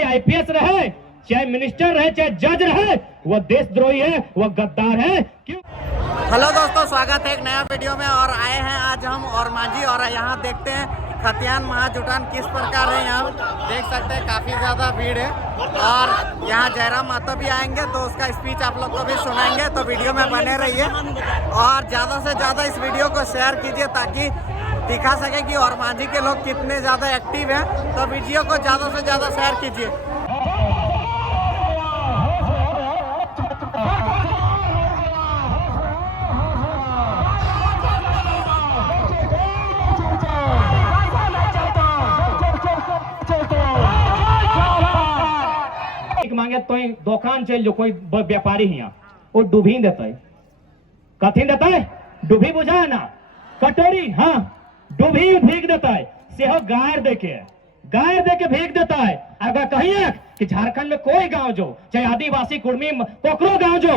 रहे, आईपीएस रहे, चाहे मिनिस्टर रहे, चाहे जज रहे, वह देशद्रोही है, वह गद्दार है। क्यों? हेलो दोस्तों, स्वागत है एक नया वीडियो में। और आए हैं आज हम और मांझी, और यहाँ देखते हैं खतियान महाजुटान किस प्रकार है। यहाँ देख सकते हैं काफ़ी ज़्यादा भीड़ है, और यहाँ जयराम महतो भी आएंगे तो उसका स्पीच आप लोग को भी सुनाएंगे। तो वीडियो में बने रहिए और ज़्यादा से ज़्यादा इस वीडियो को शेयर कीजिए ताकि दिखा सके कि और मांझी के लोग कितने ज़्यादा एक्टिव हैं। तो वीडियो को ज़्यादा से ज़्यादा शेयर कीजिए। मांगे तो दुकान चल जो कोई व्यापारी हिया वो डूबी देता है, कथी देता है? डूबी बुझा ना, कटोरी, हाँ डूबी भीग देता है। से हो गायर दे के भीग देता है। अगर कहिए कि झारखंड में कोई गांव जो चाहे आदिवासी कुर्मी पोखरो गांव जो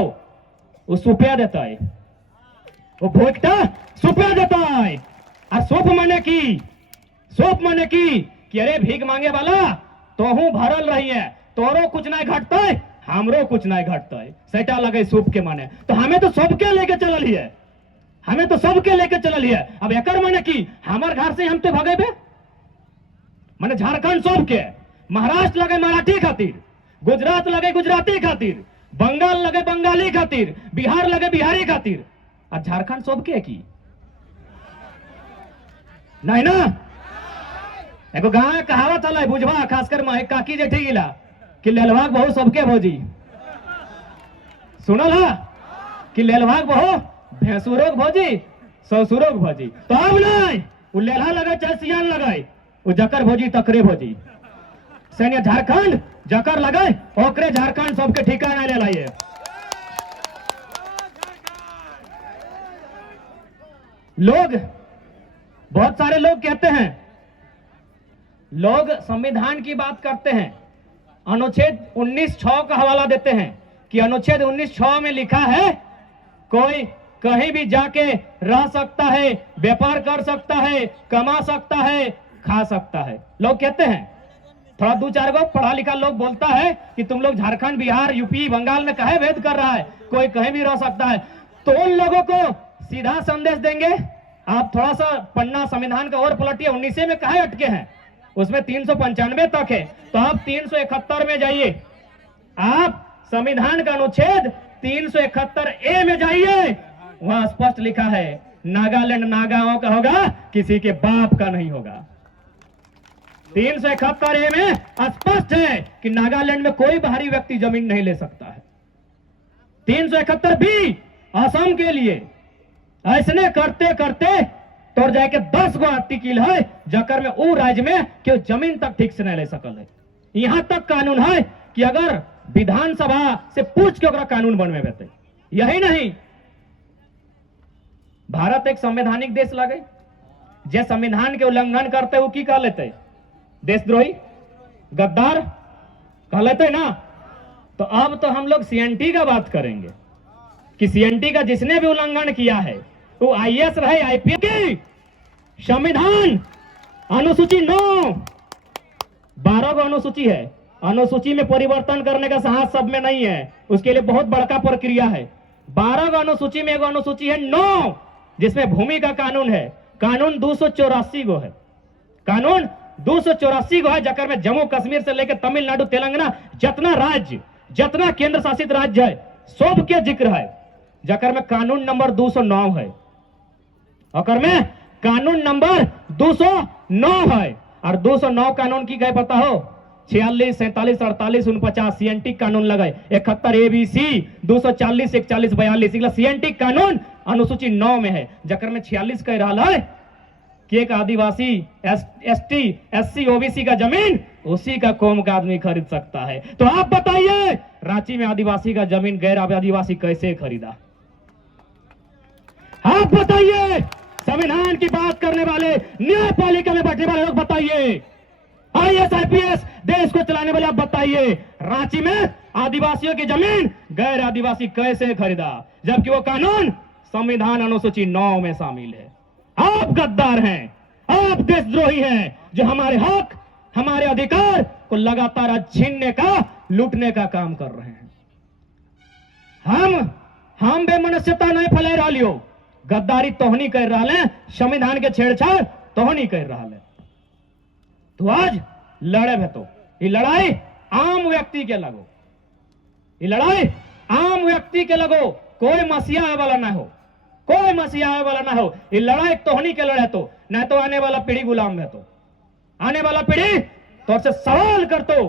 वो सुपिया देता है, वो भोगता सुपिया देता है। और सोप माने की कि अरे भीख मांगे वाला तो हूं भरल रही है, तोरो कुछ नहीं घटता है, हमरो कुछ नहीं घटता है। सेटा लगे सूप के माने तो हमें तो सबके लेके चलल है, हमें तो सबके लेके चलल है। अब एकर माने की हमार घर से हम तो भगेबे, माने झारखंड सबके, महाराष्ट्र लगे मराठी खातिर, गुजरात लगे गुजराती खातिर, बंगाल लगे बंगाली खातिर, बिहार लगे बिहारी खातिर, और झारखंड सबके की नहीं ना। एगो गाँव कहावत है बुझवा, खासकर माहे काकी जेठी गिला कि लेलवाग बहु सबके भोजी, सुनल है कि लेलवाग बहु भैंसुरोग भोजी ससुरोग भोजी। तो अब नहीं वो लेलहा लगे चाहे सियान लगाए, वो जकर भोजी तकरे भोजी। सैन्य झारखंड जकर लगे ओकरे झारखंड सबके ठिकाना ले लाइए। लोग, बहुत सारे लोग कहते हैं, लोग संविधान की बात करते हैं, अनुच्छेद 19(6) का हवाला देते हैं कि अनुच्छेद 19(6) में लिखा है कोई कहीं भी जाके रह सकता है, व्यापार कर सकता है, कमा सकता है, खा सकता है। लोग कहते हैं, थोड़ा दो चार गो पढ़ा लिखा लोग बोलता है कि तुम लोग झारखंड, बिहार, यूपी, बंगाल में कहे भेद कर रहा है, कोई कहीं भी रह सकता है। तो उन लोगों को सीधा संदेश देंगे, आप थोड़ा सा पन्ना संविधान का और पलटिए, 19 में कहे अटके हैं, उसमें 395 तक है। तो आप 371 में जाइए, आप संविधान का अनुच्छेद 371A में जाइए, वहां स्पष्ट लिखा है नागालैंड नागाओं का होगा, किसी के बाप का नहीं होगा। 371A में स्पष्ट है कि नागालैंड में कोई बाहरी व्यक्ति जमीन नहीं ले सकता है। 371B असम के लिए ऐसने करते करते तो जाके 10 गो आर्टिकल है जकर में वो राज्य में क्यों जमीन तक ठीक से नहीं ले सकल है। यहां तक कानून है कि अगर विधानसभा से पूछ के ओकरा कानून बनवे बेते। यही नहीं, भारत एक संवैधानिक देश लगे, जे संविधान के उल्लंघन करते वो की कह लेते? देशद्रोही, गद्दार कह लेते ना। तो अब तो हम लोग सीएनटी का बात करेंगे कि सीएनटी का जिसने भी उल्लंघन किया है वो आईएएस रहे, आईपीएस की संविधान अनुसूची 9, 12 गो अनुसूची है, अनुसूची में परिवर्तन करने का साहस सब में नहीं है, उसके लिए बहुत बड़का प्रक्रिया है। 12 गो अनुसूची में एगो अनुसूची है 9 जिसमें भूमि का कानून है, कानून 284 गो है, कानून 284 गो है, जकर में जम्मू कश्मीर से लेकर तमिलनाडु, तेलंगाना, जितना राज्य, जितना केंद्र शासित राज्य है सब के जिक्र है, जकर में कानून नंबर 209 है, और में कानून नंबर 209 है। और 209 कानून की गए पता हो? 46, 47, 48, 49 सीएनटी कानून लगे, 71 ABC, 240, 41, 42 सीएनटी कानून अनुसूची 9 में है, जकर में 46 कह रहा है कि एक आदिवासी, एसटी, एससी, ओबीसी का जमीन उसी का कौम का आदमी खरीद सकता है। तो आप बताइए रांची में आदिवासी का जमीन गैर आदिवासी कैसे खरीदा? आप बताइए, संविधान की बात करने वाले, न्यायपालिका में बैठने वाले लोग बताइए, आईएएस आईपीएस देश को चलाने वाले आप बताइए, रांची में आदिवासियों की जमीन गैर आदिवासी कैसे खरीदा, जबकि वो कानून संविधान अनुसूची 9 में शामिल है। आप गद्दार हैं, आप देशद्रोही हैं, जो हमारे हक, हमारे अधिकार को लगातार आज छीनने का, लूटने का काम कर रहे हैं। हम बेमनस्यता नहीं फैला रहा लियो, गद्दारी तोहनी कर रहा है, संविधान के छेड़छाड़ तोहनी कर रहा है। तो आज लड़े में तो ये लड़ाई आम व्यक्ति के लगो, ये लड़ाई आम व्यक्ति के लगो, कोई मसीहा आने वाला ना हो, कोई मसीहा आने वाला ना हो। ये लड़ाई तोहनी के लड़े तो नहीं तो आने वाला पीढ़ी गुलाम है, तो आने वाला पीढ़ी तो से सवाल कर तो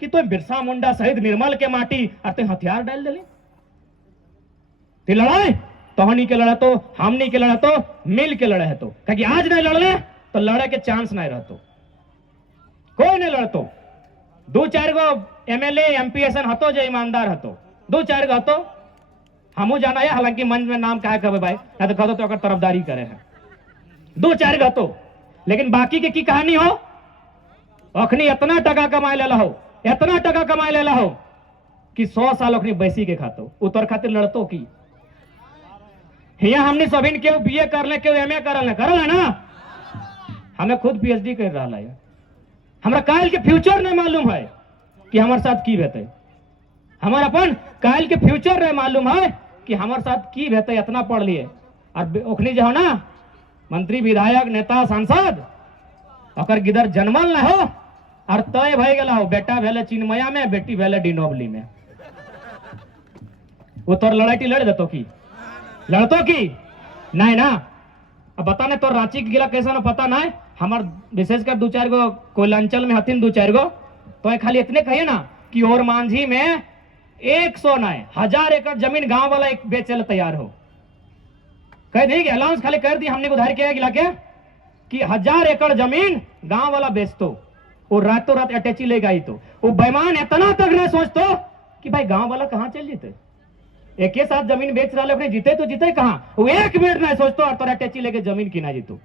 कि तुम बिरसा मुंडा सहित निर्मल के माटी और तुम हथियार डाल दिली। तो लड़ाई तोहनी के लड़े तो, हमनी के लड़े तो, मिल के लड़े है तो, क्योंकि आज नहीं लड़ले तो लड़े के चांस नहीं रहतो, कोई नहीं लड़तो। दो चार गो एमएलए एमपी ऐसा हतो जो ईमानदार हतो, दो चार गो हतो, हमू जाना है, हालांकि मंच में नाम क्या कहे भाई, ना तो कहतो तो तरफदारी करे हैं, दो चार गो हतो। लेकिन बाकी के की कहानी हो, अखनी इतना टका कमाए लेला हो, इतना टका कमाए लेला हो कि 100 साल अखनी बैसी के खातो, उतर खातिर लड़तो की। हिया हमने सभी के बीए कर ले, के एमए करल है ना, हमें खुद पीएचडी कर रहा है। हमारा काल के फ्यूचर नहीं मालूम है कि हमारे साथ की बेहते, हमारा अपन काल के फ्यूचर नहीं मालूम है कि हमारे साथ की बेहते। इतना पढ़ लिए और ओखनी जो हो ना मंत्री विधायक नेता सांसद अकर गिदर जन्मल न हो और तय भय गला हो, बेटा भेले चिन्मया में, बेटी भेले डिनोबली में। वो तोर लड़ाई लड़ देतो की, लड़तो की नहीं ना। अब बता ने तो रांची के गिला कैसा ना पता ना है, हमार विशेषकर दो चार गो कोयलांचल में हथिन, दो चार गो तो खाली इतने कहिए ना कि और मांझी में 100 नहीं 1000 एकड़ जमीन गांव वाला एक बेचे तैयार हो, कह दी अलाउंस खाली कर दी हमने उधार किया गिला के कि 1000 एकड़ जमीन गांव वाला बेचतो, वो रातों रात अटैची ले गई। तो वो बेईमान इतना तक नहीं सोचतो कि भाई गांव वाला कहां चल जीते, एक ही साथ जमीन बेच रहा अपने, जीते तो जीते कहां, वो एक मिनट नहीं सोचतो और तोरा अटैची लेके जमीन की ना जीतो।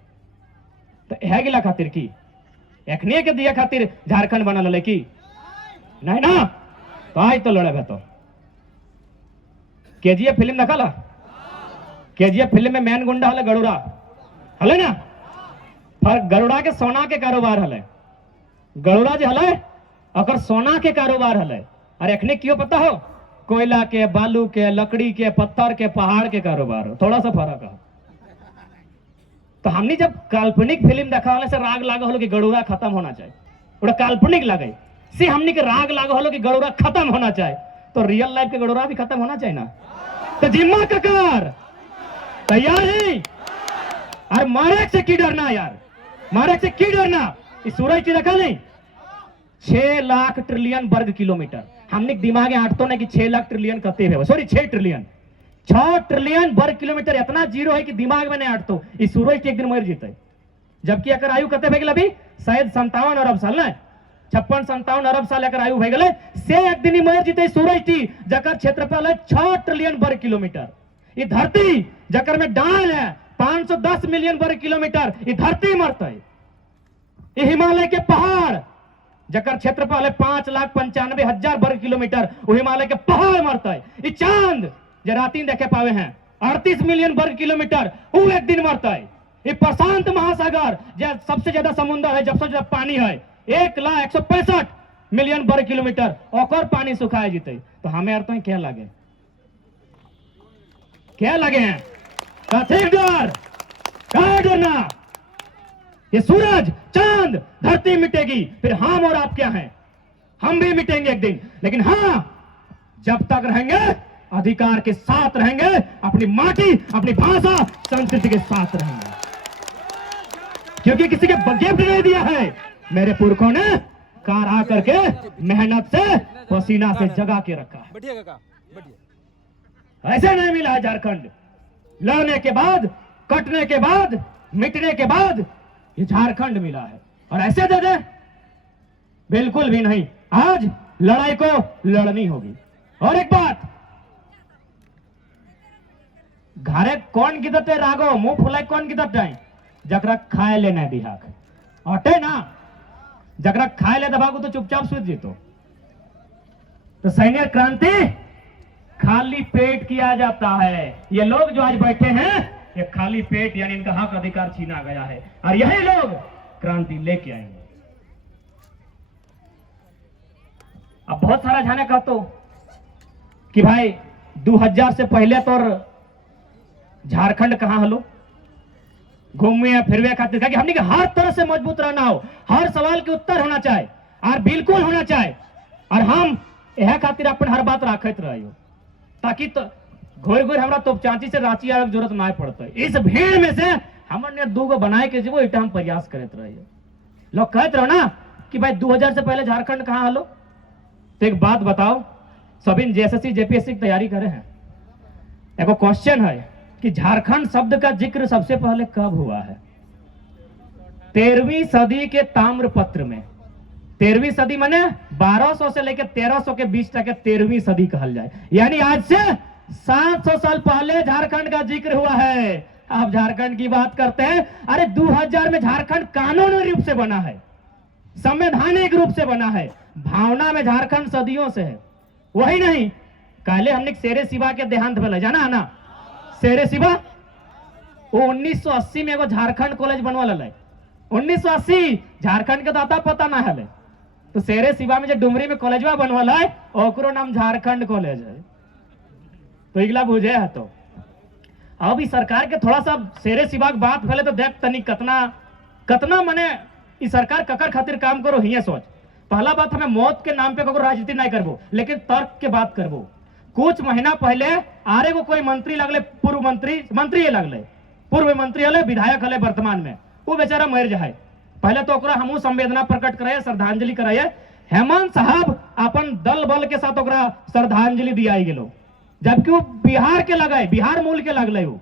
तो है गिला खातिर की एखने के दिया खातिर झारखंड बना ले की नहीं ना। तो आज तो लड़े तो केजीएफ फिल्म देखा ला, केजीएफ फिल्म में मैन गुंडा हले गरुड़ा हले ना, पर गरुड़ा के सोना के कारोबार हले, गरुड़ा जो हले अगर सोना के कारोबार हले। और एखने क्यों पता हो, कोयला के, बालू के, लकड़ी के, पत्थर के, पहाड़ के कारोबार हो, थोड़ा सा फर्क है। तो हमने जब काल्पनिक फिल्म देखा वाले से राग लागा होलो कि गरुड़ा खत्म होना चाहिए, उड़ा काल्पनिक लगे से हमने के राग लागा होलो कि गरुड़ा खत्म होना चाहिए, तो रियल लाइफ के गरुड़ा भी खत्म होना चाहिए ना। तो जिम्मा ककार तैयार है, और मारे से की डरना यार, मारे से की डरना। इस सूरज की रखा नहीं 6 लाख ट्रिलियन वर्ग किलोमीटर, हमने दिमाग में आटतो नहीं कि 6 लाख ट्रिलियन कहते हैं, सॉरी 6 ट्रिलियन, 6 ट्रिलियन वर्ग किलोमीटर इतना जीरो है कि दिमाग में नहीं आटतो। इस सूरज के एक दिन मर जीते, जबकि अगर आयु कते भे अभी शायद 57 अरब साल ना, 56-57 अरब साल अगर आयु भे गले से एक दिन ही मर जीते सूरज की, जकर क्षेत्रफल है 6 ट्रिलियन वर्ग किलोमीटर। ये धरती जकर में डाल है 510 मिलियन वर्ग किलोमीटर, ये धरती मरता है। ये हिमालय के पहाड़ जकर क्षेत्रफल है 5,95,000 वर्ग किलोमीटर, वो हिमालय के पहाड़ मरता है। ये चांद जो राती देखे पावे हैं 38 मिलियन वर्ग किलोमीटर, वो एक दिन मरता है। ये प्रशांत महासागर जो सबसे ज्यादा समुद्र है, जब सबसे ज्यादा पानी है 1,165 मिलियन वर्ग किलोमीटर, और पानी सुखाए जीते। तो हमें अर्थ में क्या लगे, क्या लगे हैं क्या डरना। ये सूरज चांद धरती मिटेगी, फिर हम और आप क्या हैं, हम भी मिटेंगे एक दिन। लेकिन हाँ, जब तक रहेंगे अधिकार के साथ रहेंगे, अपनी माटी, अपनी भाषा, संस्कृति के साथ रहेंगे, क्योंकि किसी के गिफ्ट नहीं दिया है। मेरे पुरखों ने कार आ करके मेहनत से, पसीना से जगा के रखा है। ऐसे नहीं मिला है झारखंड, लड़ने के बाद, कटने के बाद, मिटने के बाद ये झारखंड मिला है। और ऐसे दे दे बिल्कुल भी नहीं, आज लड़ाई को लड़नी होगी। और एक बात, घरे कौन गिदते रागो, मुंह फुलाई कौन गिदते है, जकरा खाए ले नहीं दिहाक अटे ना, जकरा खाए ले दबागो तो चुपचाप सूझ जीतो। तो सैन्य क्रांति खाली पेट किया जाता है। ये लोग जो आज बैठे हैं, ये खाली पेट यानी इनका हक अधिकार छीना गया है, और यही लोग क्रांति लेके आएंगे। बहुत सारा जाने कहतो कि भाई 2000 से पहले तो झारखंड कहाँ हलो घूमे फिरवे खातिर कि हमने हर तरह से मजबूत रहना हो, हर सवाल के उत्तर होना चाहे और बिल्कुल होना चाहे, और हम यह खातिर अपन हर बात राखत रहियो ताकि तो घोर घोर हमरा तो चांची से रांची आवे जरूरत ना पड़ता। इस भीड़ में से हमने दूगो बनाए के जीवो इटा हम प्रयास करत रहियो। लोग कहत रहो ना कि भाई 2000 से पहले झारखंड कहाँ हलो, तो एक बात बताओ, सभी जेएसएससी जेपीएससी की तैयारी करे हैं, एक क्वेश्चन है कि झारखंड शब्द का जिक्र सबसे पहले कब हुआ है? 13वीं सदी के ताम्रपत्र में। 13वीं सदी माने 1200 से लेकर 1300 के बीच तक 13वीं सदी कहल जाए, यानी आज से 700 साल पहले झारखंड का जिक्र हुआ है। आप झारखंड की बात करते हैं, अरे 2000 में झारखंड कानूनी रूप से बना है, संवैधानिक रूप से बना है, भावना में झारखंड सदियों से है। वही नहीं, पहले हमने शेरे शिवा के देहांत भेल जाना है ना, शेरे शिवा वो 1980 में एगो झारखंड कॉलेज बनवा है। 1980 झारखंड के दाता पता ना है, तो शेरे शिवा में जो डुमरी में कॉलेजवा बनवा है ओकरो नाम झारखंड कॉलेज है। तो इगला बुझे है। तो अब इस सरकार के थोड़ा सा शेरे शिवा की बात फैले तो देख तनी कतना कतना मने इस सरकार ककर खातिर काम करो हिया सोच। पहला बात, हमें मौत के नाम पे कोई राजनीति नहीं करबो, लेकिन तर्क के बात करबो। कुछ महीना पहले आरे को कोई मंत्री लगले, पूर्व मंत्री ये लगले, पूर्व मंत्री हले, विधायक हले वर्तमान में, वो बेचारा मर जाए। पहले तो ओकरा हमू संवेदना प्रकट कराए, श्रद्धांजलि कराए। हेमंत साहब अपन दल बल के साथ ओकरा श्रद्धांजलि दिया गेलो, जबकि वो बिहार के लगे, बिहार मूल के लगले। वो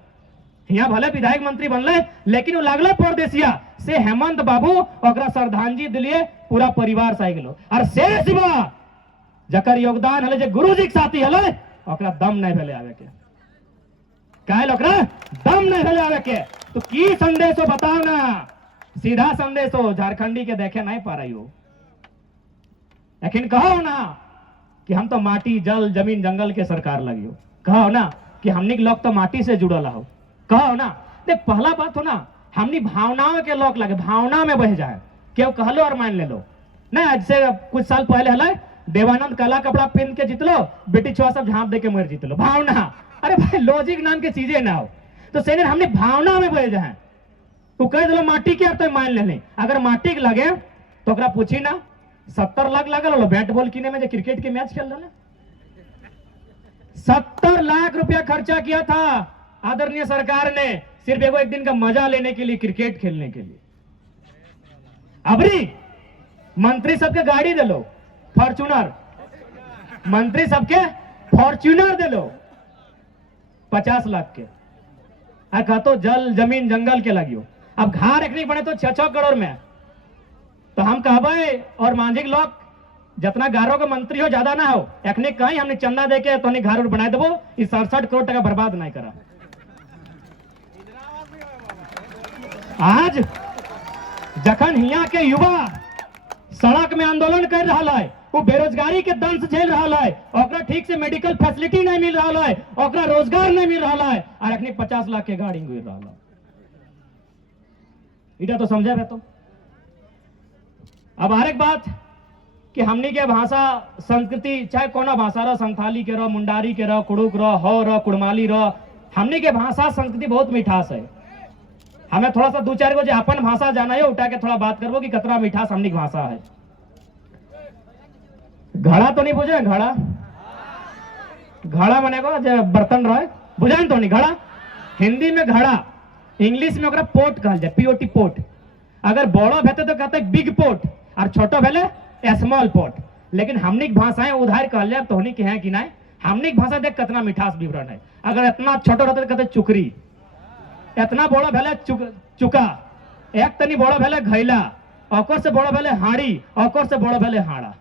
यहाँ भले विधायक मंत्री बनले, लेकिन वो लगले परदेसिया से। हेमंत बाबू ओकरा श्रद्धांजलि दिलिए, पूरा परिवार से गेलो। और शेर शिवा जकर योगदान हले, जे गुरुजी के साथी हले, ओकरा दम नहीं भेले आवे के। काहे ओकरा दम नहीं भेले आवे के। तो की संदेश हो बताओ ना, सीधा संदेश हो, झारखंडी के देखे नहीं पा रही हो। लेकिन कहो ना कि हम तो माटी जल जमीन जंगल के सरकार लगी हो, कहो ना कि हमने लोग तो माटी से जुड़ल हो, कहो ना। देख पहला बात हो ना, हमनी भावनाओं के लोग लगे, भावना में बह जाए, क्यों कहलो और मान ले लो ना। आज से कुछ साल पहले हले देवानंद काला कपड़ा पहन के जीतलो, बेटी छुआ सब झांप दे के मर जीतलो। भावना, अरे भाई लॉजिक नाम के चीजें ना हो। तो सेने हमने भावना में बह जाए, तू कह दिलो माटी के तो मान ले। अगर माटी के लगे तो ओकरा पूछी ना, 70 लाख लगल बैट बॉल किने में, जो क्रिकेट के मैच खेल रहे 70 लाख रुपया खर्चा किया था आदरणीय सरकार ने, सिर्फ एगो एक दिन का मजा लेने के लिए, क्रिकेट खेलने के लिए। अबरी मंत्री सबके गाड़ी दे लो फॉर्च्यूनर, मंत्री सबके फॉर्च्यूनर दे लो 50 लाख के, आ कहतो जल जमीन जंगल के लगियो। अब घर रखनी पड़े तो 6-6 करोड़ में। तो हम कहबे और मांझिक लोग जितना गारों के मंत्री हो ज्यादा ना हो, एखने कहीं हमने चंदा दे के तो घर बना देवो, इस 67 करोड़ टका बर्बाद नहीं करा। आज जखन हिया के युवा सड़क में आंदोलन कर रहा है, वो बेरोजगारी के दंश झेल रहा है, ओकरा ठीक से मेडिकल फैसिलिटी नहीं मिल रहा है, ओकरा रोजगार नहीं मिल रहा है, और अखनी 50 लाख के गाड़ी गिर रहा है। इटा तो समझे तो। अब हर एक बात कि हमनी के भाषा संस्कृति, चाहे कोना भाषा रहो, संथाली के रहो, मुंडारी के रहो, कुड़ुक रहो, हो रहो, कुड़माली रहो, हमनी के भाषा संस्कृति बहुत मिठास है। हमें थोड़ा सा 2-4 गो अपन भाषा जाना है, उठा के थोड़ा बात करबो कि कितना मिठास हमनी की भाषा है। घड़ा तो नहीं बुझे, घड़ा घड़ा बने को जो बर्तन रहे, बुझे तो नहीं घड़ा। हिंदी में घड़ा, इंग्लिश में पोट कहल जाए, पीओटी पोट। अगर बड़ो भेते तो कहते बिग पोट, और छोटो भेले स्मॉल पोट। लेकिन हमनी की भाषाएं उधार कहल जाए तो के हैं कि नहीं। हमनी की भाषा देख कितना मिठास विवरण है। अगर इतना छोटो रहते तो कहते चुकरी, इतना बड़ो भेले चुका, एक तनी बड़ो भेले घैला, ओकर से बड़ो भेले हाड़ी, ओकर से बड़ो भेले हाड़ा।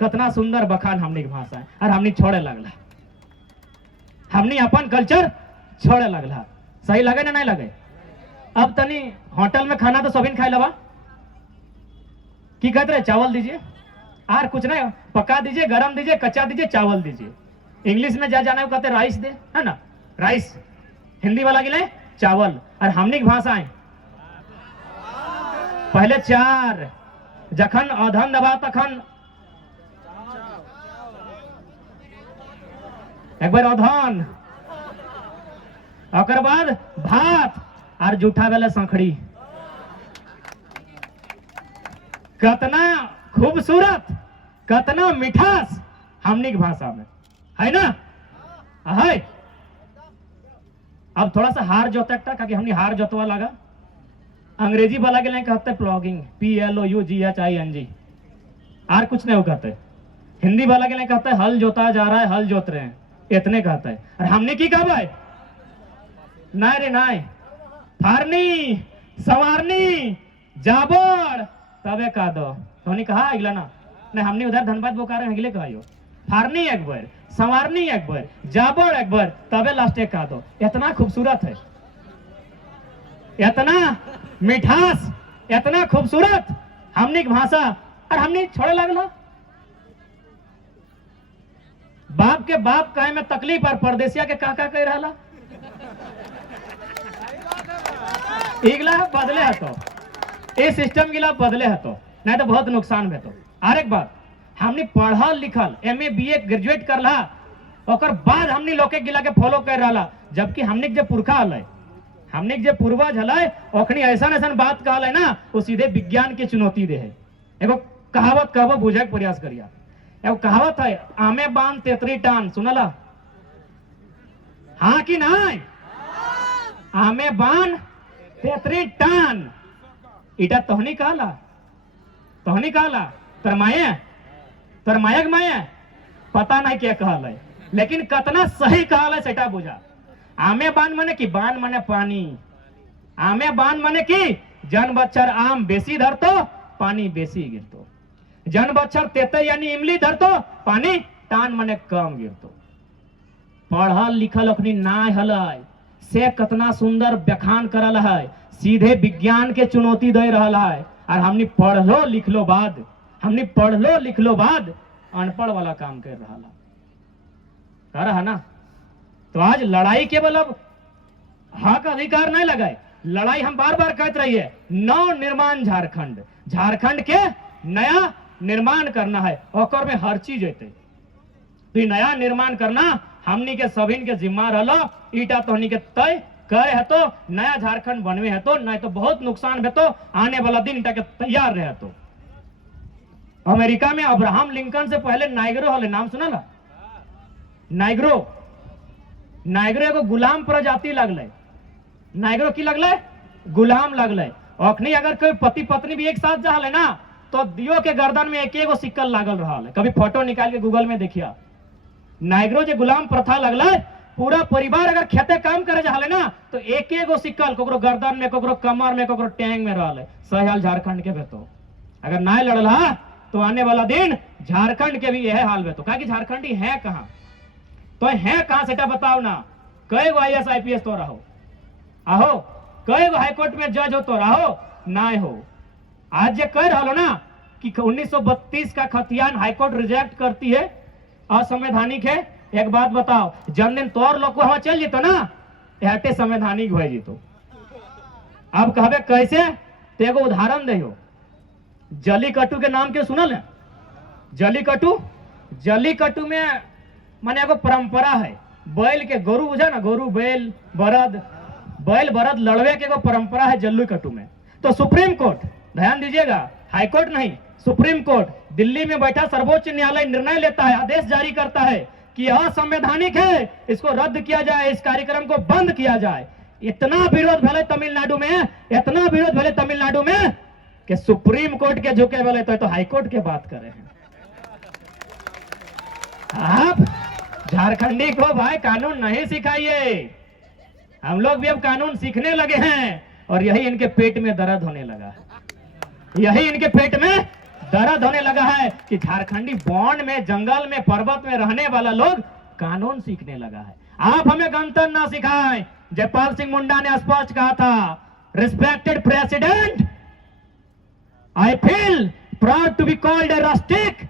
कितना सुंदर बखान हमनी की भाषा है, और हमनी छोड़े लगला, हमनी अपन कल्चर छोड़े लगला। सही लगे ना नहीं लगे। अब तनी होटल में खाना तो सभी खाए लवा, की कहते रहे चावल दीजिए, और कुछ नहीं, पका दीजिए, गरम दीजिए, कच्चा दीजिए, चावल दीजिए। इंग्लिश में जा जाना है कहते राइस दे, है ना, राइस। हिंदी वाला के लिए चावल। और हमनी की भाषाएं पहले 4, जखन अधन दबा तखन एक बार अधन, ओकर बाद भात और जूठा वाला संखड़ी। कतना खूबसूरत, कतना मिठास हमनी की भाषा में है ना, है। अब थोड़ा सा हार जोतकता, क्योंकि हमने हार जोतवा लगा। अंग्रेजी वाला के लिए कहते प्लॉगिंग, PLOUGHING, और कुछ नहीं वो कहते। हिंदी वाला के लिए कहते हैं हल जोता जा रहा है, हल जोत रहे हैं, इतने कहते हैं। और हमने की कहा भाई, नहीं रे नहीं, फारनी सवारनी जाबड़ तबे कह दो। तो नहीं कहा अगला ना, नहीं हमने उधर धनबाद बोकारो अगले कहियो, फारनी एक बार, संवारनी एक बार, जाबड़ एक बार, तबे लास्ट एक कह दो। इतना खूबसूरत है, इतना मिठास, इतना खूबसूरत हमने की भाषा। और हमने छोड़े लगला, बाप के बाप कहे में तकलीफ और परदेसिया के काका कह रहा। इगला बदले है तो इस सिस्टम गिला बदले है तो नहीं तो बहुत नुकसान है। तो और एक बात, हमने पढ़ल लिखल MA BA ग्रेजुएट कर ला, ओकर बाद हमने लोके गिला के फॉलो कर रहा। जबकि हमने जो पुरखा हल, हमने जो पूर्वज हल, ओखनी ऐसा ऐसा बात कहल है ना, वो सीधे विज्ञान की चुनौती दे है। एगो कहावत कहबो बुझे के प्रयास करिया। एगो कहावत है, आमे बांध तेतरी टान, सुनला? हाँ कि नहीं? आमे बांध तेतरी टान, इटा तोहनी कहला, तोहनी कहला तरमाए, तरमायक माये पता नहीं क्या कहल है, लेकिन कतना सही कहल है सेटा बुझा। आमे बान माने की बान माने पानी, आमे बान माने की जन बच्चर आम बेसी धरतो पानी बेसी गिरतो, जन बच्चर तेते यानी इमली धरतो पानी टान माने कम गिरतो। पढ़ल लिखल अपनी नाय हलय से कतना सुंदर व्याख्यान करल है, सीधे विज्ञान के चुनौती दे रहा है। और हमने पढ़लो लिखलो बाद, हमने पढ़लो लिखलो बाद अनपढ़ वाला काम कर रहा ना। तो आज लड़ाई केवल अब हक अधिकार नहीं लगाए, लड़ाई हम बार बार कहते रहिए, नव निर्माण झारखंड, झारखंड के नया निर्माण करना है, ओकर में हर चीज होते। तो नया निर्माण करना हमनी के सभी के जिम्मा रहो। ईटा तो हमनी के तय करे है तो नया झारखंड बनवे है, तो नहीं तो बहुत नुकसान है। तो आने वाला दिन ईटा के तैयार रहे। तो अमेरिका में अब्राहम लिंकन से पहले नाइग्रो हले, नाम सुना ला? नाइग्रो, नाइग्रो एगो गुलाम प्रजाति लगले। नाइग्रो की लगले? गुलाम लगले। अखनी अगर कोई पति पत्नी भी एक साथ जा ना, तो दियो के गर्दन में एक एगो सिक्कल लागल रहा है। कभी फोटो निकाल के गूगल में देखिया। नाइग्रो जो गुलाम प्रथा लगले, पूरा परिवार अगर खेते काम करे जाले ना, तो एक एगो सिक्कल कोकरो गर्दन में, कोकरो कमर में, कोकरो टैंग में रहल है। सही हाल झारखंड के बेतो अगर ना लड़ला तो आने वाला दिन झारखंड के भी यह हाल बेतो। कहा कि झारखंडी है कहाँ, तो है कहाँ सेटा बताओ ना। कई गो IAS IPS तो रहो, आहो कई गो हाईकोर्ट में जज हो तो रहो ना हो। आज जे कह रहा ना कि 1932 का खतियान हाईकोर्ट रिजेक्ट करती है, असंवैधानिक है। एक बात बताओ, जन दिन तोर लोग हवा चल जीतो ना, एहते संवैधानिक भय जीतो। अब कहबे कैसे, तो एगो उदाहरण दे। जलीकट्टू के नाम के सुनल है? जलीकट्टू, जलीकट्टू में माने एगो परंपरा है, बैल के गोरू बुझा ना, गोरू बैल बरद, बैल बरद लड़वे के एगो परंपरा है जल्लीकट्टू में। तो सुप्रीम कोर्ट, ध्यान दीजिएगा, हाईकोर्ट नहीं, सुप्रीम कोर्ट दिल्ली में बैठा सर्वोच्च न्यायालय निर्णय लेता है, आदेश जारी करता है कि असंवैधानिक है, इसको रद्द किया जाए, इस कार्यक्रम को बंद किया जाए। इतना विरोध भले तमिलनाडु में, इतना विरोध भले तमिलनाडु में कि सुप्रीम कोर्ट के झुके वाले तो हाईकोर्ट के बात कर रहे हैं। आप झारखंडी को भाई कानून नहीं सिखाइए, हम लोग भी अब कानून सीखने लगे हैं। और यही इनके पेट में दर्द होने लगा है, यही इनके पेट में दर्द होने लगा है कि झारखंडी बॉन्ड में, जंगल में, पर्वत में रहने वाला लोग कानून सीखने लगा है। आप हमें गणतंत्र ना सिखाएं। जयपाल सिंह मुंडा ने स्पष्ट कहा था, respected president, I feel proud to be called a rustic.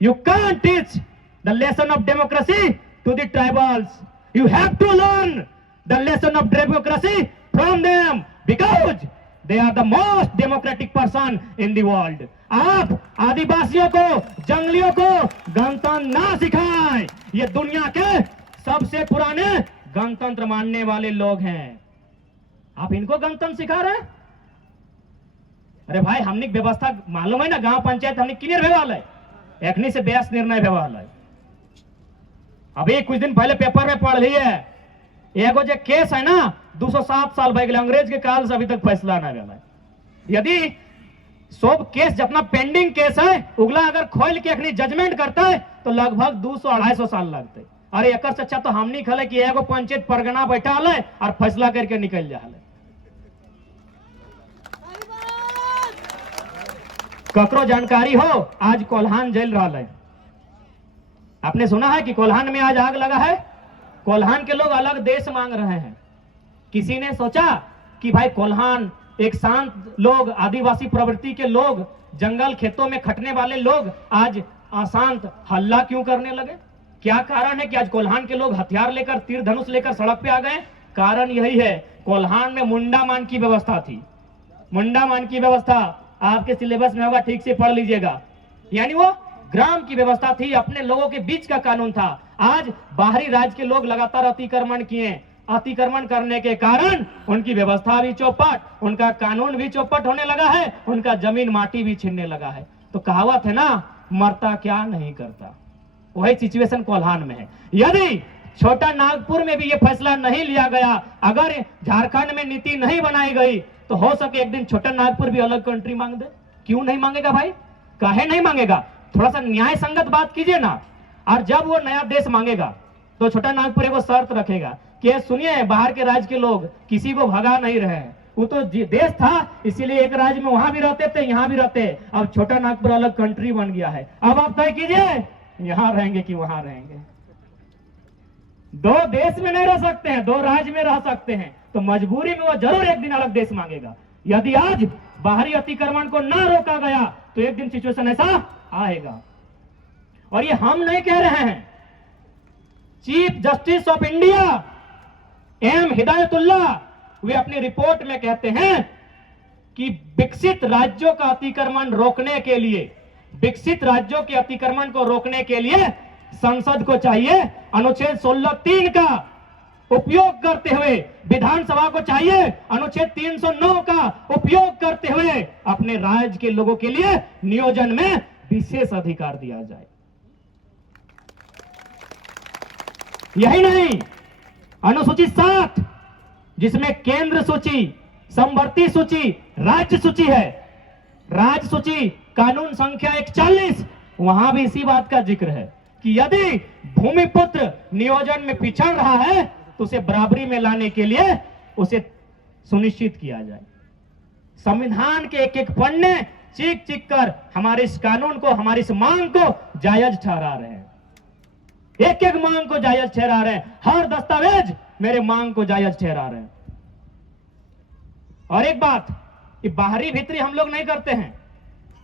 You can't teach the lesson of democracy to the tribals, you have to learn the lesson of democracy from them because they are the most democratic person in the world. आप आदिवासियों को, जंगलियों को गणतंत्र ना सिखाएं, ये दुनिया के सबसे पुराने गणतंत्र मानने वाले लोग हैं। आप इनको गणतंत्र सिखा रहे हैं? अरे भाई, हमने व्यवस्था मालूम है ना, गांव पंचायत हमने क्लियर व्यवहार है, एखनी से बेस निर्णय व्यवहार है। अभी कुछ दिन पहले पेपर में पढ़ ली है, एगो जो केस है ना 207 साल भय गए, अंग्रेज के काल से अभी तक फैसला ना गया है। यदि सब केस जितना पेंडिंग केस है उगला अगर खोल के अखनी जजमेंट करता है तो लगभग 200-250 साल लगते। अरे एक से अच्छा तो हमनी खले कि एगो पंचायत परगना बैठा है और फैसला करके निकल जा है। ककरो जानकारी हो, आज कोल्हान जल रहा है। आपने सुना है कि कोल्हान में आज आग लगा है। कोल्हान के लोग अलग देश मांग रहे हैं। किसी ने सोचा कि भाई कोल्हान एक शांत लोग, आदिवासी प्रवृत्ति के लोग, जंगल खेतों में खटने वाले लोग आज अशांत हल्ला क्यों करने लगे? क्या कारण है कि आज कोल्हान के लोग हथियार लेकर, तीर धनुष लेकर सड़क पे आ गए? कारण यही है, कोल्हान में मुंडामान की व्यवस्था थी। मुंडामान की व्यवस्था आपके सिलेबस में होगा, ठीक से पढ़ लीजिएगा। यानी वो ग्राम की व्यवस्था थी, अपने लोगों के बीच का कानून था। आज बाहरी राज्य के लोग लगातार अतिक्रमण किए, अतिक्रमण करने के कारण उनकी व्यवस्था भी चौपट, उनका कानून भी चौपट होने लगा है, उनका जमीन माटी भी छीनने लगा है। तो कहावत है ना, मरता क्या नहीं करता, वही सिचुएशन कोल्हान में है। यदि छोटा नागपुर में भी ये फैसला नहीं लिया गया, अगर झारखंड में नीति नहीं बनाई गई, तो हो सके एक दिन छोटा नागपुर भी अलग कंट्री मांग दे। क्यों नहीं मांगेगा भाई? काहे नहीं मांगेगा? थोड़ा सा न्याय संगत बात कीजिए ना। और जब वो नया देश मांगेगा तो छोटा नागपुर वो शर्त रखेगा कि सुनिए, बाहर के राज्य के लोग किसी को भगा नहीं रहे हैं, वो तो देश था इसीलिए एक राज्य में वहां भी रहते थे, यहाँ भी रहते, अब छोटा नागपुर अलग कंट्री बन गया है, अब आप तय कीजिए यहाँ रहेंगे कि वहां रहेंगे। दो देश में नहीं रह सकते हैं, दो राज्य में रह सकते हैं, तो मजबूरी में वो जरूर एक दिन अलग देश मांगेगा। यदि आज बाहरी अतिक्रमण को ना रोका गया तो एक दिन सिचुएशन ऐसा आएगा। और ये हम नहीं कह रहे हैं, chief justice of India M Hidayatullah वे अपनी रिपोर्ट में कहते हैं कि विकसित राज्यों का अतिक्रमण रोकने के लिए, विकसित राज्यों के अतिक्रमण को रोकने के लिए संसद को चाहिए अनुच्छेद 16(3) का उपयोग करते हुए, विधानसभा को चाहिए अनुच्छेद 309 का उपयोग करते हुए अपने राज्य के लोगों के लिए नियोजन में विशेष अधिकार दिया जाए। यही नहीं, अनुसूची 7 जिसमें केंद्र सूची, समवर्ती सूची, राज्य सूची है, राज्य सूची कानून संख्या 41, वहां भी इसी बात का जिक्र है कि यदि भूमिपुत्र नियोजन में पिछड़ रहा है तो उसे बराबरी में लाने के लिए उसे सुनिश्चित किया जाए। संविधान के एक एक पन्ने चीख चीख कर हमारे इस कानून को, हमारी इस मांग को जायज ठहरा रहे हैं। एक एक मांग को जायज ठहरा रहे हैं, हर दस्तावेज मेरे मांग को जायज ठहरा रहे हैं। और एक बात, ये बाहरी भीतरी हम लोग नहीं करते हैं,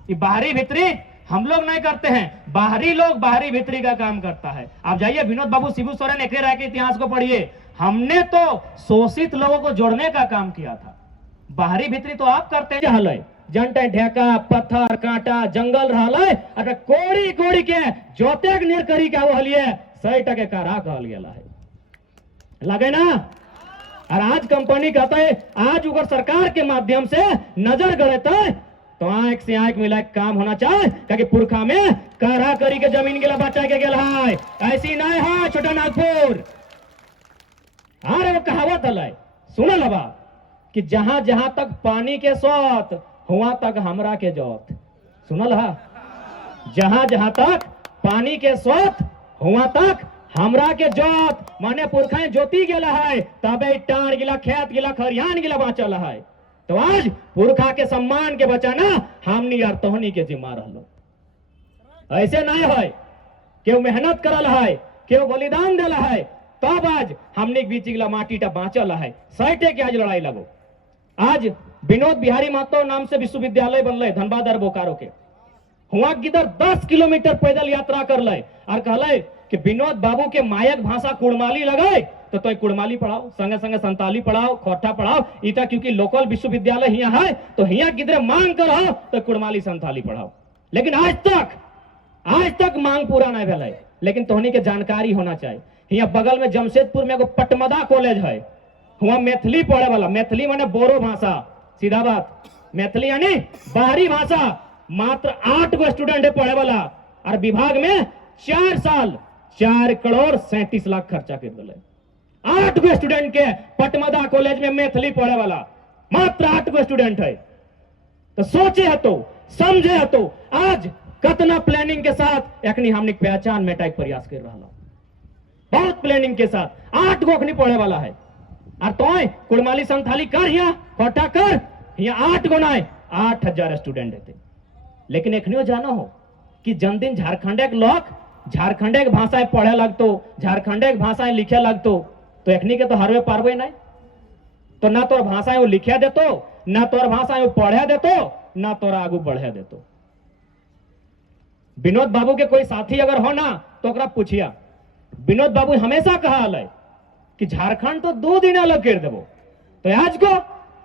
ये बाहरी भीतरी हम लोग नहीं करते हैं, बाहरी लोग बाहरी भीतरी का काम करता है। आप जाइए विनोद बाबू शिबू सोरेन एकरे राय के इतिहास को पढ़िए, हमने तो शोषित लोगों को जोड़ने का काम किया था, बाहरी भीतरी तो आप करते हैं। जनटे ढेका, पत्थर, कांटा, जंगल रहा है, कोड़ी कोड़ी के जोतेक निर करी का वो हलिए 100% कारा कहल गेला है, लगे ना। और आज कंपनी कहता है, आज अगर सरकार के माध्यम से नजर गड़े तो आंख से आंख मिला काम होना चाहिए, क्योंकि पुरखा में कारा करी के जमीन के बचा के गेल है, ऐसी नहीं है छोटा नागपुर। अरे वो कहावत है, सुनल हवा कि जहां जहां तक पानी के सोत हुआ तक हमरा के जोत, सुनल हा, जहां जहां तक पानी के सोत हुआ तक हमरा के जोत, माने पुरखा ज्योति गेला है, तबे टाण गिला, खेत गिला, खरियान गिला बाँचल है। तो आज पुरखा के सम्मान के बचाना हमनी और तोहनी के जिम्मा रहलो। ऐसे नहीं है केहू मेहनत करल है, केहू बलिदान दिला है, तब आज हमने बीच गिला माटी टा बाँचल है, सैटे के आज लड़ाई लगो। आज विनोद बिहारी महतो नाम से विश्वविद्यालय बनल धनबाद और बोकारो के, हुआ किधर 10 किलोमीटर पैदल यात्रा कर ले और कहले कि विनोद बाबू के मायक भाषा कुड़माली लगाए तो कुड़माली पढ़ाओ, संगे संगे संताली पढ़ाओ, खोटा पढ़ाओ, इटा क्योंकि लोकल विश्वविद्यालय हिया है तो हिया किधर मांग करो तो कुड़माली संताली पढ़ाओ। लेकिन आज तक मांग पूरा नहीं भेल, लेकिन तोहनी के जानकारी होना चाहिए। यहाँ बगल में जमशेदपुर में एगो पटमदा कॉलेज है, वहां मैथिली पढ़े वाला, मैथिली माने बोरो भाषा, सीधा बात, मैथिली यानी बाहरी भाषा, मात्र 8 गो स्टूडेंट है पढ़े वाला, और विभाग में 4 साल 4 करोड़ 37 लाख खर्चा कर दिले। 8 गो स्टूडेंट के पटमदा कॉलेज में मैथिली पढ़े वाला मात्र 8 गो स्टूडेंट है। तो सोचे हतो, समझे हतो, आज कतना प्लानिंग के साथ एकनी हमने पहचान मेटाई प्रयास कर रहा, बहुत प्लानिंग के साथ 8 गो अखनी पढ़े वाला है। और तो कुड़माली संथाली कर यहाँ कोटा कर, यहाँ 8 गो ना 8000 स्टूडेंट है। लेकिन एखनियो जाना हो कि जन दिन झारखंड के लोग झारखंड के भाषाएं पढ़े लगतो, झारखंड के भाषाएं लिखे लगतो, तो एखनी के तो हरवे पारवे नहीं। तो ना तोर भाषाएं वो लिखे देतो, ना तोर भाषाएं वो पढ़े देतो, ना तोरा आगू बढ़े देतो। विनोद बाबू के कोई साथी अगर हो ना तो ओकरा पूछिया, विनोद बाबू हमेशा कहा है कि झारखंड तो 2 दिन अलग कर देवो, तो आज को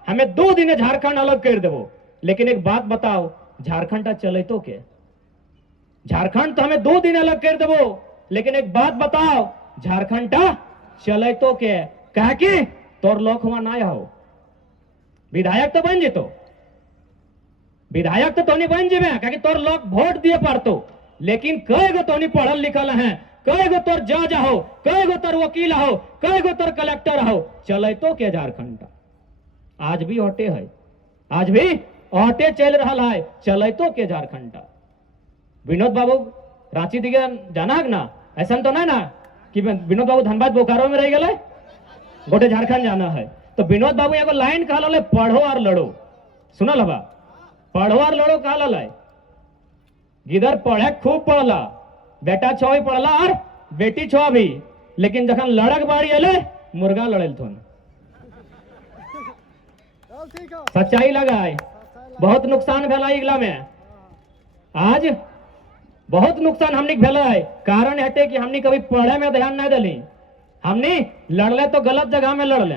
हमें 2 दिन झारखंड अलग कर देवो। लेकिन एक बात बताओ, झारखंड चले तो के? झारखंड तो हमें 2 दिन अलग कर देवो, लेकिन एक बात बताओ, झारखंड चले तो के? कह कि तोर लोग वहां ना हो, विधायक तो बन जेतो, विधायक तो तोनी बन जेबे, कह तोर लोग वोट दिए पड़तो, लेकिन कई गो तोनी पढ़ल लिखल हैं, कई गो तोर जज हो, कई गो तोर वकील हो, कई गो तोर कलेक्टर हो, चले तो के झारखंड? आज भी ऑटे है, आज भी ऑटे चल रहा है, चले तो के झारखंड? विनोद बाबू रांची दिखे जाना है ना? ऐसा तो नहीं ना कि विनोद बाबू धनबाद बोकारो में रह गए, गोटे झारखंड जाना है। तो विनोद बाबू एगो लाइन कहा, पढ़ो और लड़ो, सुनल हवा, पढ़ो और लड़ो कहा, गिदर पढ़े खूब पढ़ला, बेटा छो भी पढ़ला और बेटी छो भी, लेकिन जखन लड़क बाड़ी अले मुर्गा लड़ल थोन। सच्चाई लगा है, बहुत नुकसान भेला इगला में, आज बहुत नुकसान हमने भेला है। कारण हटे कि हमने कभी पढ़े में ध्यान नहीं दिली, हमने लड़ले तो गलत जगह में लड़ले,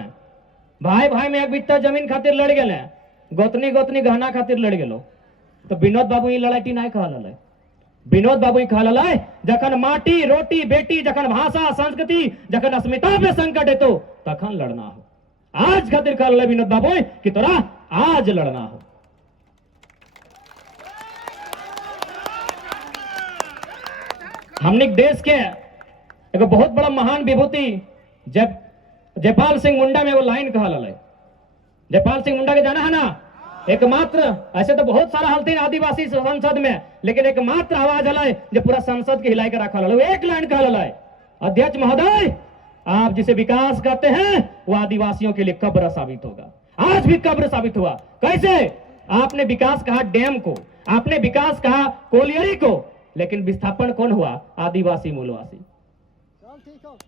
भाई भाई में 1 बित्ता जमीन खातिर लड़ गए, गोतनी गोतनी गहना खातिर लड़ गेलो। तो विनोद बाबू ये लड़ाई नहीं कहल, विनोद बाबू ही कहल, जखन माटी रोटी बेटी, जखन भाषा संस्कृति, जखन अस्मिता पे संकट है तो तखन लड़ना हो। आज खातिर कहल विनोद बाबू कि तोरा आज लड़ना हो। हमने देश के एक बहुत बड़ा महान विभूति जयपाल सिंह मुंडा में वो लाइन कहल, जयपाल सिंह मुंडा के जाना है ना? एकमात्र, ऐसे तो बहुत सारा हलतीन आदिवासी संसद में, लेकिन एकमात्र आवाज हल जो पूरा संसद के हिलाई के रखल, एक लाइन कहल, अध्यक्ष महोदय आप जिसे विकास कहते हैं वो आदिवासियों के लिए कब्र साबित होगा। आज भी कब्र साबित हुआ। कैसे? आपने विकास कहा डैम को, आपने विकास कहा कोलियरी को, लेकिन विस्थापन कौन हुआ? आदिवासी मूलवासी।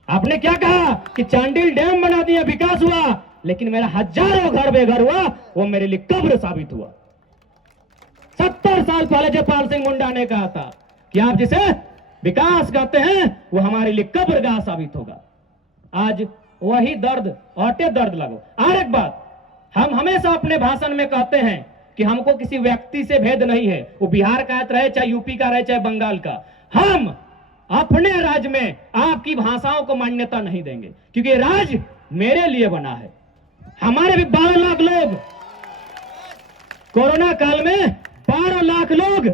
आपने क्या कहा कि चांडिल डैम बना दिया, विकास हुआ, लेकिन मेरा हजारों घर बेघर हुआ, वो मेरे लिए कब्र साबित हुआ। 70 साल पहले जयपाल सिंह मुंडा ने कहा था कि आप जिसे विकास कहते हैं वो हमारे लिए कब्रगाह साबित होगा। आज वही दर्द औटे दर्द लगो। और एक बात, हम हमेशा अपने भाषण में कहते हैं कि हमको किसी व्यक्ति से भेद नहीं है, वो बिहार का रहे, चाहे यूपी का रहे, चाहे बंगाल का। हम अपने राज्य में आपकी भाषाओं को मान्यता नहीं देंगे, क्योंकि राज्य मेरे लिए बना है। हमारे भी 12 लाख लोग, कोरोना काल में 12 लाख लोग,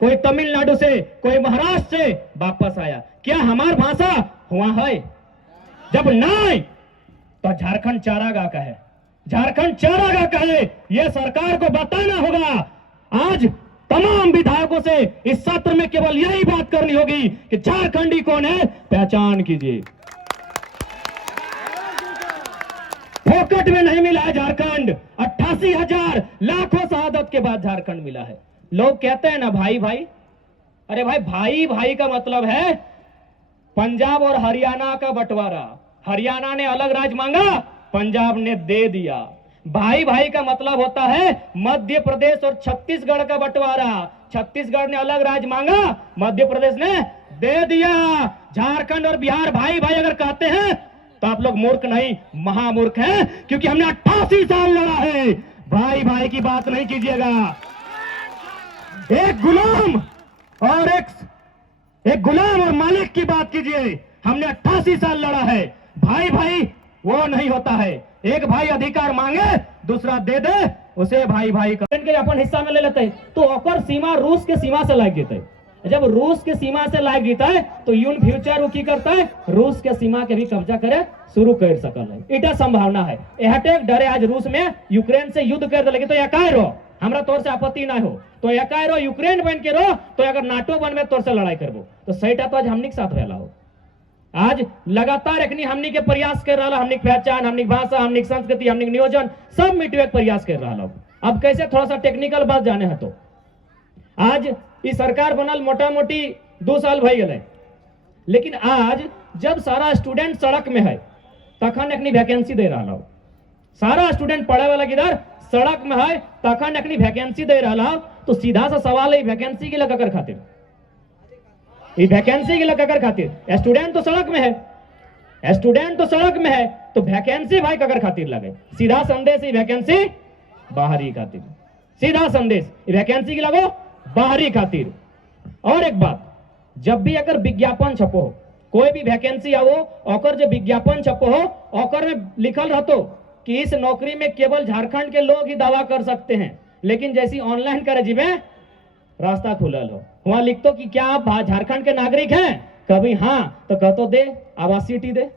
कोई तमिलनाडु से, कोई महाराष्ट्र से वापस आया। क्या हमारी भाषा हुआ है? जब नहीं तो झारखंड चारागाह का है, झारखंड चारागाह का है, यह सरकार को बताना होगा। आज तमाम विधायकों से इस सत्र में केवल यही बात करनी होगी कि झारखंडी कौन है, पहचान कीजिए। फोकट में नहीं मिला है झारखंड, 88,000 लाखों शहादत के बाद झारखंड मिला है। लोग कहते हैं ना भाई भाई, अरे भाई भाई भाई का मतलब है पंजाब और हरियाणा का बंटवारा। हरियाणा ने अलग राज्य मांगा, पंजाब ने दे दिया। भाई भाई का मतलब होता है मध्य प्रदेश और छत्तीसगढ़ का बंटवारा। छत्तीसगढ़ ने अलग राज्य मांगा, मध्य प्रदेश ने दे दिया। झारखंड और बिहार भाई भाई अगर कहते हैं तो आप लोग मूर्ख नहीं, महामूर्ख हैं, क्योंकि हमने 88 साल लड़ा है। भाई भाई की बात नहीं कीजिएगा। एक गुलाम और एक एक गुलाम और मालिक की बात कीजिए। हमने 88 साल लड़ा है। भाई भाई वो नहीं होता है। एक भाई अधिकार मांगे, दूसरा दे दे, उसे भाई भाई के अपन हिस्सा में ले लेते हैं, तो ओकर सीमा रूस के सीमा से लाग जीते। जब रूस के सीमा से लाग जीता है तो यून फ्यूचर वो की करता है, रूस के सीमा के भी कब्जा करे शुरू कर सकल है। इटा संभावना है। एहटेक डरे आज रूस में यूक्रेन से युद्ध कर दे तो एकाय रो हमरा तोर से आपत्ति ना हो, तो एकाय रो यूक्रेन बन के रो, तो अगर नाटो बन में तोर से लड़ाई करबो तो सहीटा तो आज हमनी के साथ रहला हो। आज लगातार अखनी हमनी के प्रयास कर रहा, हमनी पहचान, हमनी भाषा, हमनी संस्कृति, हमनी नियोजन सब मिटवे के प्रयास कर रहा। अब कैसे थोड़ा सा टेक्निकल बात जाने है तो आज इस सरकार बनल मोटा मोटी 2 साल भई गए, लेकिन आज जब सारा स्टूडेंट सड़क में है तखन अखनी वैकेंसी दे रहा। सारा स्टूडेंट पढ़े वाला किधर सड़क में है तखन अखनी वैकेंसी दे रहा। तो सीधा सा सवाल है वैकेंसी के लिए ककर खातिर, वैकेंसी के लिए ककर खातिर स्टूडेंट तो सड़क में है, स्टूडेंट तो सड़क में है, तो वैकेंसी भाई ककर खातिर लगे। सीधा संदेश वैकेंसी बाहरी खातिर, सीधा संदेश वैकेंसी की लगो बाहरी खातिर। और एक बात, जब भी अगर विज्ञापन छपो हो, कोई भी वैकेंसी आओ, ओकर जो विज्ञापन छपो हो ओकर में लिखल रहतो कि इस नौकरी में केवल झारखंड के लोग ही दावा कर सकते हैं, लेकिन जैसी ऑनलाइन करे जीवे रास्ता खुलल हो, वहां लिखतो कि क्या आप झारखंड के नागरिक हैं, कभी हाँ तो कहतो दे आवासीय टी दे,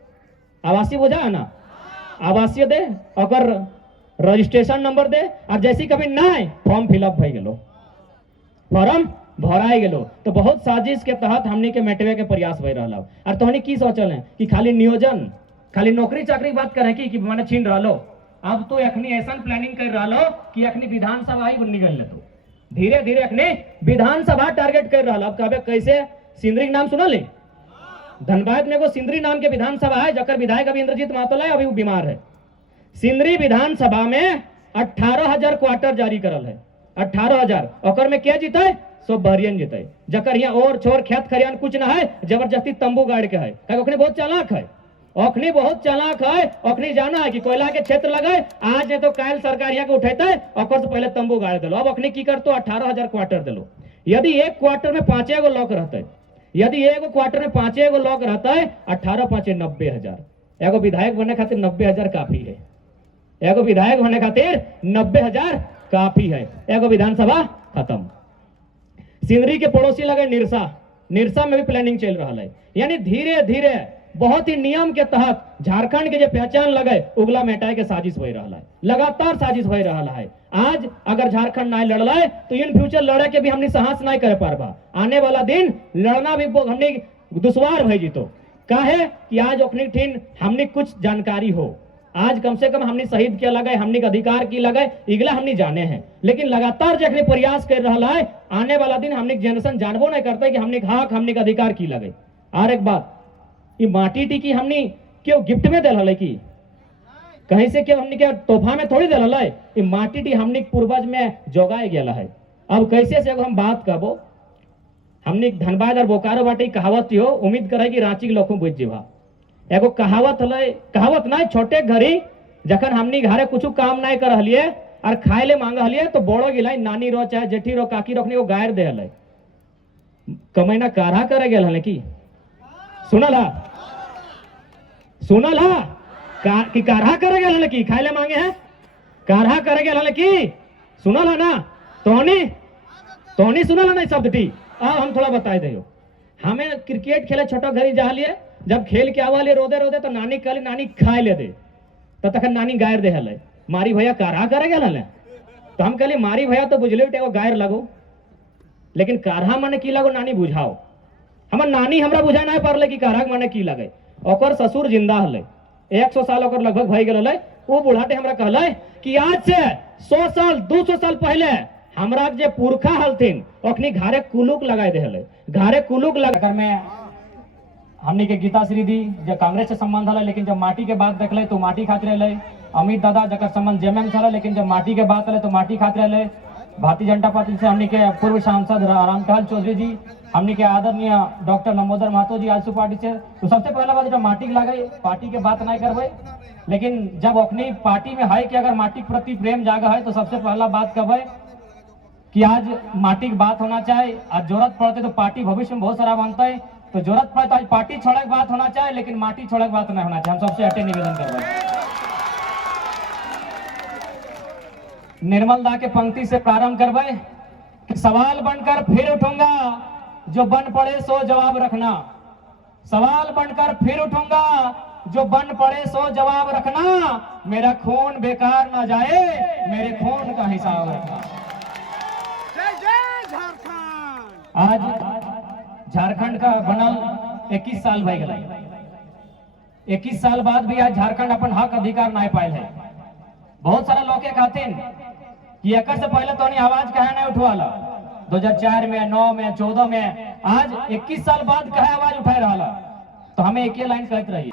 आवासीय बुझा है ना, आवासीय दे, ओकर रजिस्ट्रेशन नंबर दे, और जैसी कभी ना फॉर्म फिलअप भई गेलो, फॉर्म भराई गेलो। तो बहुत साजिश के तहत हमने के मेटवे के प्रयास भई रहा। और तोहनी की सोचल है कि खाली नियोजन, खाली नौकरी चाकरी की बात करे कि माने छीन रहा। अब तो अखनी ऐसा प्लानिंग कर रहा कि अखनी विधानसभा ही निकल ले, तो धीरे धीरे अखनी विधानसभा टारगेट कर रहा। अब कहबे कैसे, सिंदरी नाम सुना ले, धनबाद में एगो सिंदरी नाम के विधानसभा है, जकर विधायक अभी इंद्रजीत महतो है, अभी वो बीमार है। सिंदरी विधानसभा में 18,000 क्वार्टर जारी करल है, 18,000। ओकर में क्या जीते, सो बहरियन जीते, जकर यहाँ और छोर खेत खरियान कुछ ना है, जबरदस्ती तंबू गाड़ के है। ओखनी बहुत चालाक है, ओखनी बहुत चालाक है। ओखनी जाना है कि कोयला के क्षेत्र लगे, आज है तो कायल सरकार यहाँ के उठेते, ओकर से पहले तंबू गाड़ दिलो। अब ओखनी की करतो 18,000 क्वार्टर दिलो। यदि एक क्वार्टर में 5 गो लॉक रहते, यदि एगो क्वार्टर में 5 गो लॉक रहता है, 18 5 90,000। एगो विधायक बनने खातिर 90,000 काफी है, एगो विधायक होने खातिर 90,000 काफी है। एगो विधानसभा खत्म। सिंदरी के पड़ोसी लगे निरसा, निरसा में भी प्लानिंग चल रहा है। यानी धीरे धीरे बहुत ही नियम के तहत झारखंड के जो पहचान लगे उगला मेटाए के साजिश हो रहा है, लगातार साजिश हो रहा है। आज अगर झारखंड नहीं लड़ रहा तो इन फ्यूचर लड़े के भी हमने साहस नहीं कर पारबा। आने वाला दिन लड़ना भी हमने दुश्वार भई जीतो। काहे कि आज ओखनी ठीन हमने कुछ जानकारी हो, आज कम से कम हमने शहीद किया लगे, हमने अधिकार की लगे, इगला हमने जाने हैं। लेकिन लगातार जो प्रयास कर रहा है, आने वाला दिन हमने जनरेशन जानबो नहीं करते कि हमने हक, हमने अधिकार की लगे। और एक बात, ये माटी टी की हमने क्यों गिफ्ट में दिल है, कि कहीं से क्यों हमने क्या तोहफा में थोड़ी दिल है, ये माटी टी हमने पूर्वज में जोगाए गया है। अब कैसे से हम बात करबो, हमने धनबाद और बोकारो बाटे कहावत हो, उम्मीद करे कि रांची के लोगों बुझ जीवा। एगो कहावत है, कहावत ना छोटे घरी जखन हमनी घरे कुछ काम नहीं कर हलिए और खाए ले मांग हलिए, तो बड़ो गिलाई नानी रो चाहे जेठी रो काकी रोकने को गायर दे हले, कमैना काढ़ा करे गेल हले की सुनल हा, सुनल हा कि काढ़ा करे गेल हले की खाए ले मांगे है, काढ़ा करे गेल हले की सुनल है ना, तोहनी सुनल है ना शब्द टी। अब हम थोड़ा बताए दे, हमें क्रिकेट खेले छोटा घरी जा लिए, जब खेल के आवा ले रोदे रोदे तो नानी कहले नानी खाए ले दे, तो तखन नानी गायर दे हले, मारी भैया काढ़ा करे गेल हले। तो हम कहले मारी भैया तो बुझले एगो गायर लगो, लेकिन काढ़ा माने की लगो नानी बुझाओ। हमर नानी हमरा बुझा नहीं पारले कि काढ़ा माने की लगे। ओकर ससुर जिंदा हले, 100 साल ओकर लगभग भई गेल हले। वो बुढ़ाटे हमरा कहले कि आज से 100 साल 200 साल पहले हमरा जे पुरखा हलथिन ओखनी घरे कुलुक लगाए दे हले, घरे कुलुक लगा में हमनी के गीता श्री दी जो कांग्रेस से संबंध है, लेकिन जब माटी के बात देखले तो माटी खातिर रहे। अमित दादा जकर संबंध जेएमएम से, लेकिन जब माटी के बात रहे तो माटी खातिर रहे। भारतीय जनता पार्टी से हमनी के पूर्व सांसद रामटहल चौधरी जी, हमनी के आदरणीय डॉक्टर नमोदर महतो जी आजसू पार्टी से। तो सबसे पहला बात जब माटी लगे पार्टी के बात नहीं करबे, लेकिन जब अपनी पार्टी में है कि अगर माटी के प्रति प्रेम जागा है तो सबसे पहला बात कहबे कि आज माटी की बात होना चाहिए। आज जरूरत पड़ते तो पार्टी भविष्य में बहुत सारा बनता है, तो जरूरत पड़े तो आज पार्टी छोड़े की बात होना चाहिए, लेकिन माटी छोड़े की बात नहीं होना चाहिए। हम सबसे हटे निवेदन कर रहे हैं। निर्मल दा के पंक्ति से प्रारंभ करवे कि सवाल बनकर फिर उठूंगा, जो बन पड़े सो जवाब रखना। सवाल बनकर फिर उठूंगा, जो बन पड़े सो जवाब रखना। मेरा खून बेकार ना जाए, मेरे खून का हिसाब रखना। आज झारखंड का बनल 21 साल भय गए। 21 साल बाद भी आज झारखंड अपन हक अधिकार नहीं पायल है। बहुत सारा लोग के कहते कि एक से पहले तो आवाज कहे नहीं उठवाला, 2004 में, 9 में, 14 में, आज 21 साल बाद कहे आवाज उठाए रहा। तो हमें एक ही लाइन कहते रहिए।